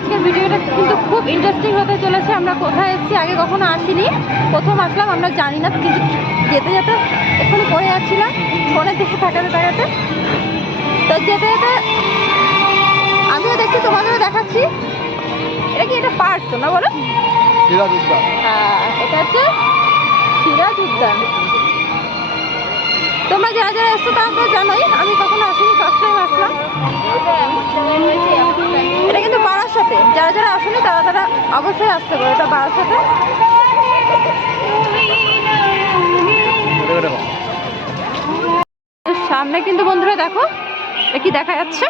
আজকের ভিডিওটা কিন্তু খুব ইন্টারেস্টিং হতে চলেছে। আমরা কোথায় এসেছি আগে কখনো আসিনি। প্রথম আসলাম আমরা জানি না কিন্তু যেতে যেতে এক্ষুনি পড়ে যাচ্ছিলাম। ফোনের দিকে তাকাতে তাকাতে তো যেতে যেতে আমিও দেখছি তোমাদেরও দেখাচ্ছি। এটা কি এটা পার্ক তো না বলো? হ্যাঁ এটা হচ্ছে সিরাজ উদ্যান তোমরা যারা যারা এসছো তারা তো জানোই, আমি কখনো আসিনি ফার্স্ট টাইম আসলাম। এটা কিন্তু বাড়ার সাথে যারা যারা আসেনি, তারা তারা অবশ্যই আসতে পারে, এটা বাড়ার সাথে সামনে কিন্তু বন্ধুরা দেখো কি দেখা যাচ্ছে?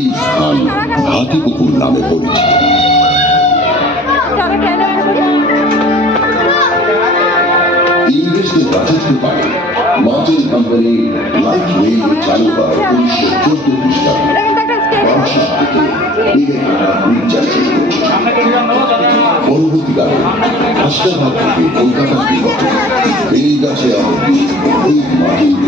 এই স্থান হাতিপুকুর নামে পরিচিত। ইংরেজদের রাজত্ব পায় মার্চেন্ট কোম্পানি লাইট রেলওয়ে চালু হয় উনিশশো চোদ্দ খ্রিস্টাব্দে পরবর্তীকালে হাসপাতাল থেকে কলকাতার দিকে বেলগাছে অবধি এই মাটির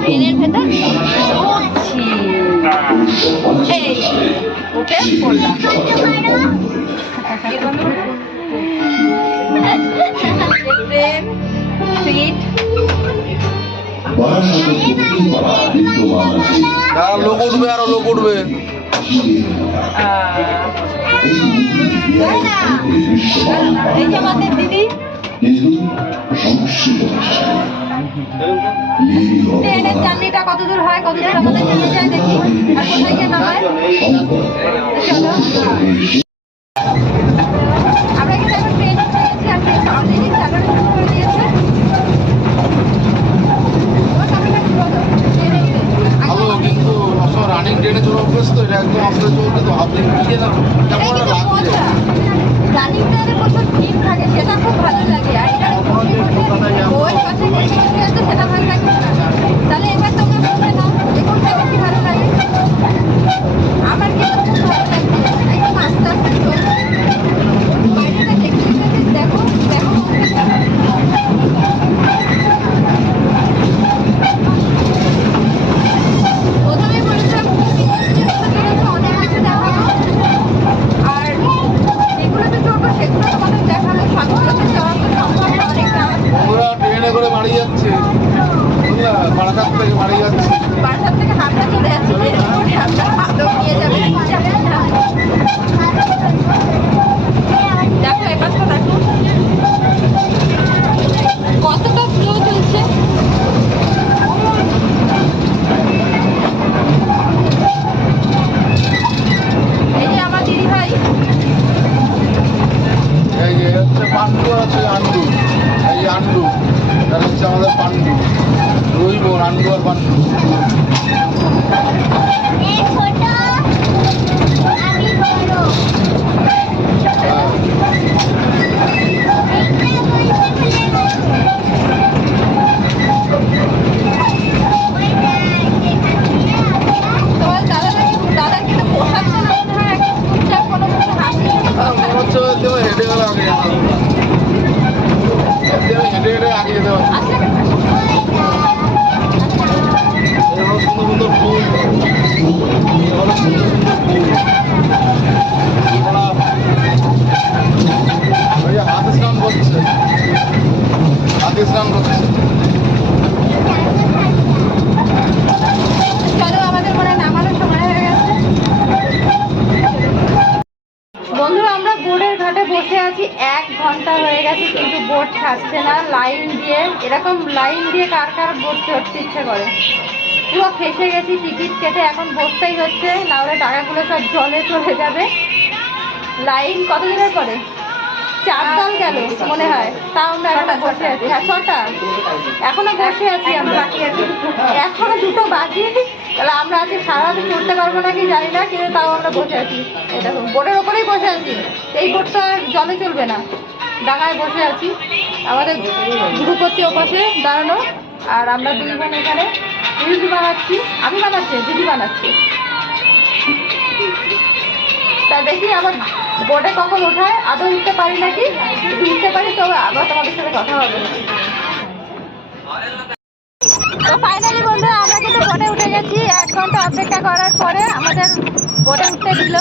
ট্রেনের ভেতর এই উঠে পড়লাম ট্রেন সিট লোক উঠবে আরও লোক উঠবে আমাদের ট্রেনের জার্নিটা কত দূর হয় কত দূর আমাদের ট্রেনে যায় দেখি আর কোথায় গিয়ে আমরা কিন্তু এখন ট্রেনে পেয়েছি আর ট্রেন অলরেডি চালানো শুরু করে দিয়েছে তোমার সামনে কি বলো? ট্রেনে ভালো কিন্তু সব রানিং ট্রেনে চলে অভ্যেস তো এটা একদম আস্তে চলছে তো হাত দিয়ে না কেমন লাগছে রানিং ট্রেনে প্রচুর ভিড় থাকে সেটা খুব ভালো লাগে। আর এটা ওই পাশে বসে বসে আছে সেটা ভালো লাগে তাহলে এবার তোমরা বলবে না এখন বেশি ভালো লাগে? Thank you. ছাড়ছে না লাইন দিয়ে এরকম লাইন দিয়ে কার কার বোট চড়তে ইচ্ছে করে? পুরো ফেসে গেছি টিকিট কেটে এখন বসতেই হচ্ছে না হলে টাকাগুলো সব জলে চলে যাবে। লাইন কত দিনের পরে? চার দল গেল মনে হয়। তাও আমরা এখনও বসে আছি। হ্যাঁ ছটা? এখনও বসে আছি আমরা। বাকি আছি। এখনও দুটো বাকি? তাহলে আমরা আজকে সারা রাত চড়তে পারব নাকি জানি না কিন্তু তাও আমরা বসে আছি। দেখো বোটের ওপরেই বসে আছি। এই বোটটা আর জলে চলবে না। ডাঙায় বসে আছি। আমাদের গ্রুপ ওপাশে দাঁড়ানো। আর আমরা দুই বোন এখানে রিলস বানাচ্ছি। আমি বানাচ্ছি, দিদি বানাচ্ছি। তা দেখি আবার বোর্ডে কখন ওঠায়। আদৌ উঠতে পারি নাকি? যদি উঠতে পারি, তবে আবার তোমাদের সাথে কথা হবে। তো ফাইনালি বন্ধুরা, আমরা কিন্তু বোটে উঠে গেছি। এক ঘণ্টা অপেক্ষা করার পরে আমাদের বোটে উঠতে দিল।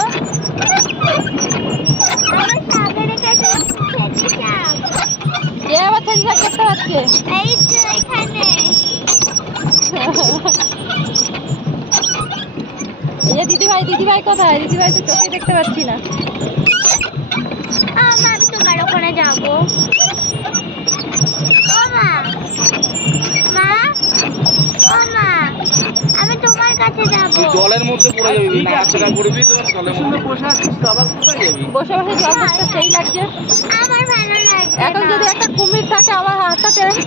দিদিভাই কোথায় দিদিভাই তো চোখে দেখতে পাচ্ছি না। আমা, আমি তোমার ওখানে যাব। ও মা মা ও মা আমি তোমার কাছে যাব। তুই জলের মধ্যে পড়ে যাবি করবি তো জলের মধ্যে। বসে আছিস তো আবার কোথায় যাবি? বসে বসে জল করতে সেই লাগছে। আমার ভালো লাগছে এখন যদি একটা কুমির থাকে আমার হাতটা টেনে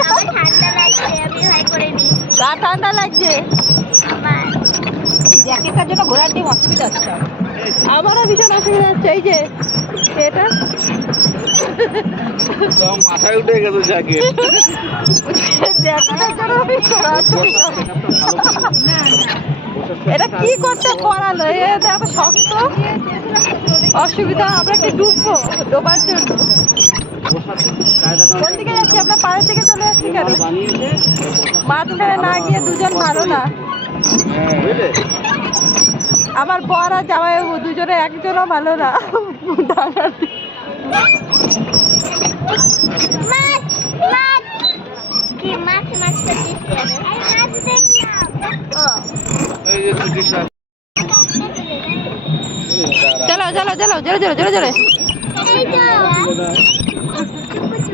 আমার ঠান্ডা ঠান্ডা লাগছে। জ্যাকেটটার জন্য ঘোরার ডিম অসুবিধা হচ্ছে। আমারও ভীষণ অসুবিধা হচ্ছে এই যে এটা। মাথায় উঠে গেছে জ্যাকেট। এটা কি করতে পড়ালো? এটা এত শক্ত। অসুবিধা আমরা কি ডুববো ডোবার জন্য? কোন দিকে যাচ্ছি দিকে চলে যাচ্ছি কেন? মাঝখানে না গিয়ে দুজন ভালো না। আমার বর আর জামাই দুজনে একজনও ভালো না। মাছ মাছ কি মাছ মাছ করছিস কেন আরে মাছ দেখলাম ও এই যে সুজির সাথে চলো চলো চলো আমি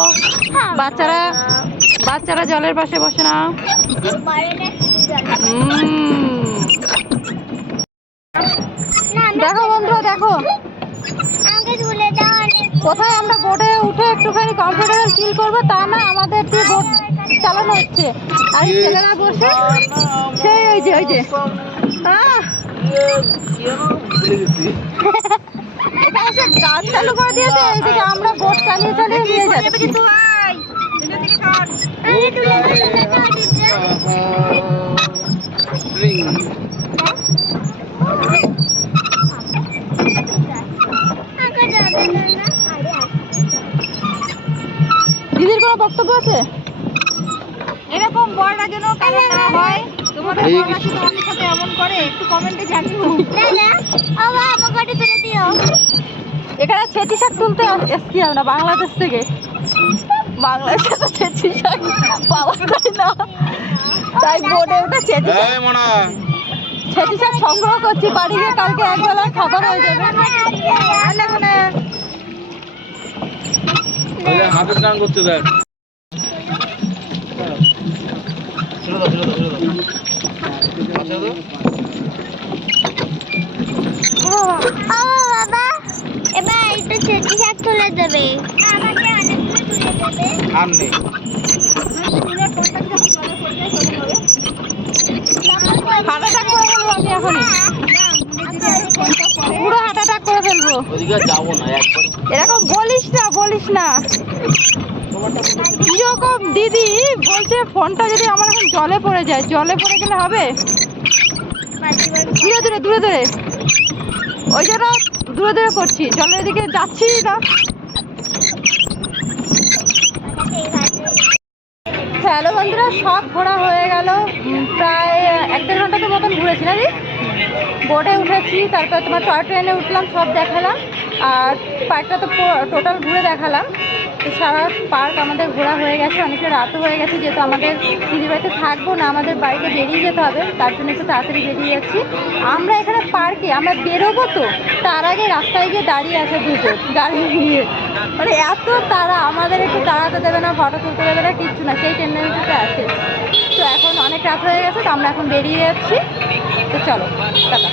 বাচ্চারা বাচ্চারা জলের পাশে বসে না? দেখো বন্ধুরা, দেখো। কোথায় আমরা বোটে উঠে একটুখানি কমফোর্টেবল ফিল করব, তা না, আমাদের দিয়ে বোট চালানো হচ্ছে। আর ছেলেরা বসে, সেই ওই যে ওই যে। গেছি চালু করে দিয়েছে, এইদিকে আমরা বোট চালিয়ে চালিয়ে নিয়ে যাচ্ছি। দিদির কোনো বক্তব্য আছে? এরকম বড়রা যেন কেন না হয়? তোমাদের বড়রা সাথে এমন করে একটু কমেন্টে জানিও। এখানে ছেচি শাক তুলতে এসছি আমরা বাংলাদেশ থেকে। বাংলাদেশে তো শাক পাওয়া যায় না। তাই বোর্ডে ওটা শাক এই শাক সংগ্রহ করছি। বাড়ি গিয়ে কালকে একবেলা খাবার হয়ে যাবে। দেখ বাবা এবার একটু চেটি শাক তুলে দেবে আমাকে অনেকগুলো তুলে দেবে আর নেই। হার্ট অ্যাটাক করে ফেলব আমি এখনই পুরো হার্ট অ্যাটাক করে ফেলব। ওদিকে আর যাব না একবার এরকম বলিস না বলিস না। কীরকম দিদি বলছে ফোনটা যদি আমার এখন জলে পড়ে যায় জলে পড়ে গেলে হবে? দূরে দূরে দূরে দূরে। ওই জন্য দূরে দূরে করছি। জলের এদিকে যাচ্ছি না সব ঘোরা হয়ে গেল। প্রায় এক দেড় ঘণ্টার মতন ঘুরেছি না বোটে উঠেছি, তারপর তোমার টয় ট্রেনে উঠলাম, সব দেখালাম। আর পার্কটা তো টোটাল ঘুরে দেখালাম। তো সারা পার্ক আমাদের ঘোরা হয়ে গেছে, অনেকটা রাতও হয়ে গেছে, যেহেতু আমাদের দিদির বাড়িতে থাকব না, আমাদের বাড়িতে বেরিয়ে যেতে হবে, তার জন্য একটু তাড়াতাড়ি বেরিয়ে যাচ্ছি। আমরা এখানে পার্কে আমরা বেরোবো তো, তার আগে রাস্তায় গিয়ে দাঁড়িয়ে আছে দুজন গাড়ি নিয়ে মানে এত তারা আমাদের একটু তাড়াতে দেবে না ফটো তুলতে দেবে না, কিচ্ছু না, সেই টেন্ডেন্সিতে আছে। তো এখন অনেক রাত হয়ে গেছে, তো আমরা এখন বেরিয়ে যাচ্ছি। তো চলো, টাটা।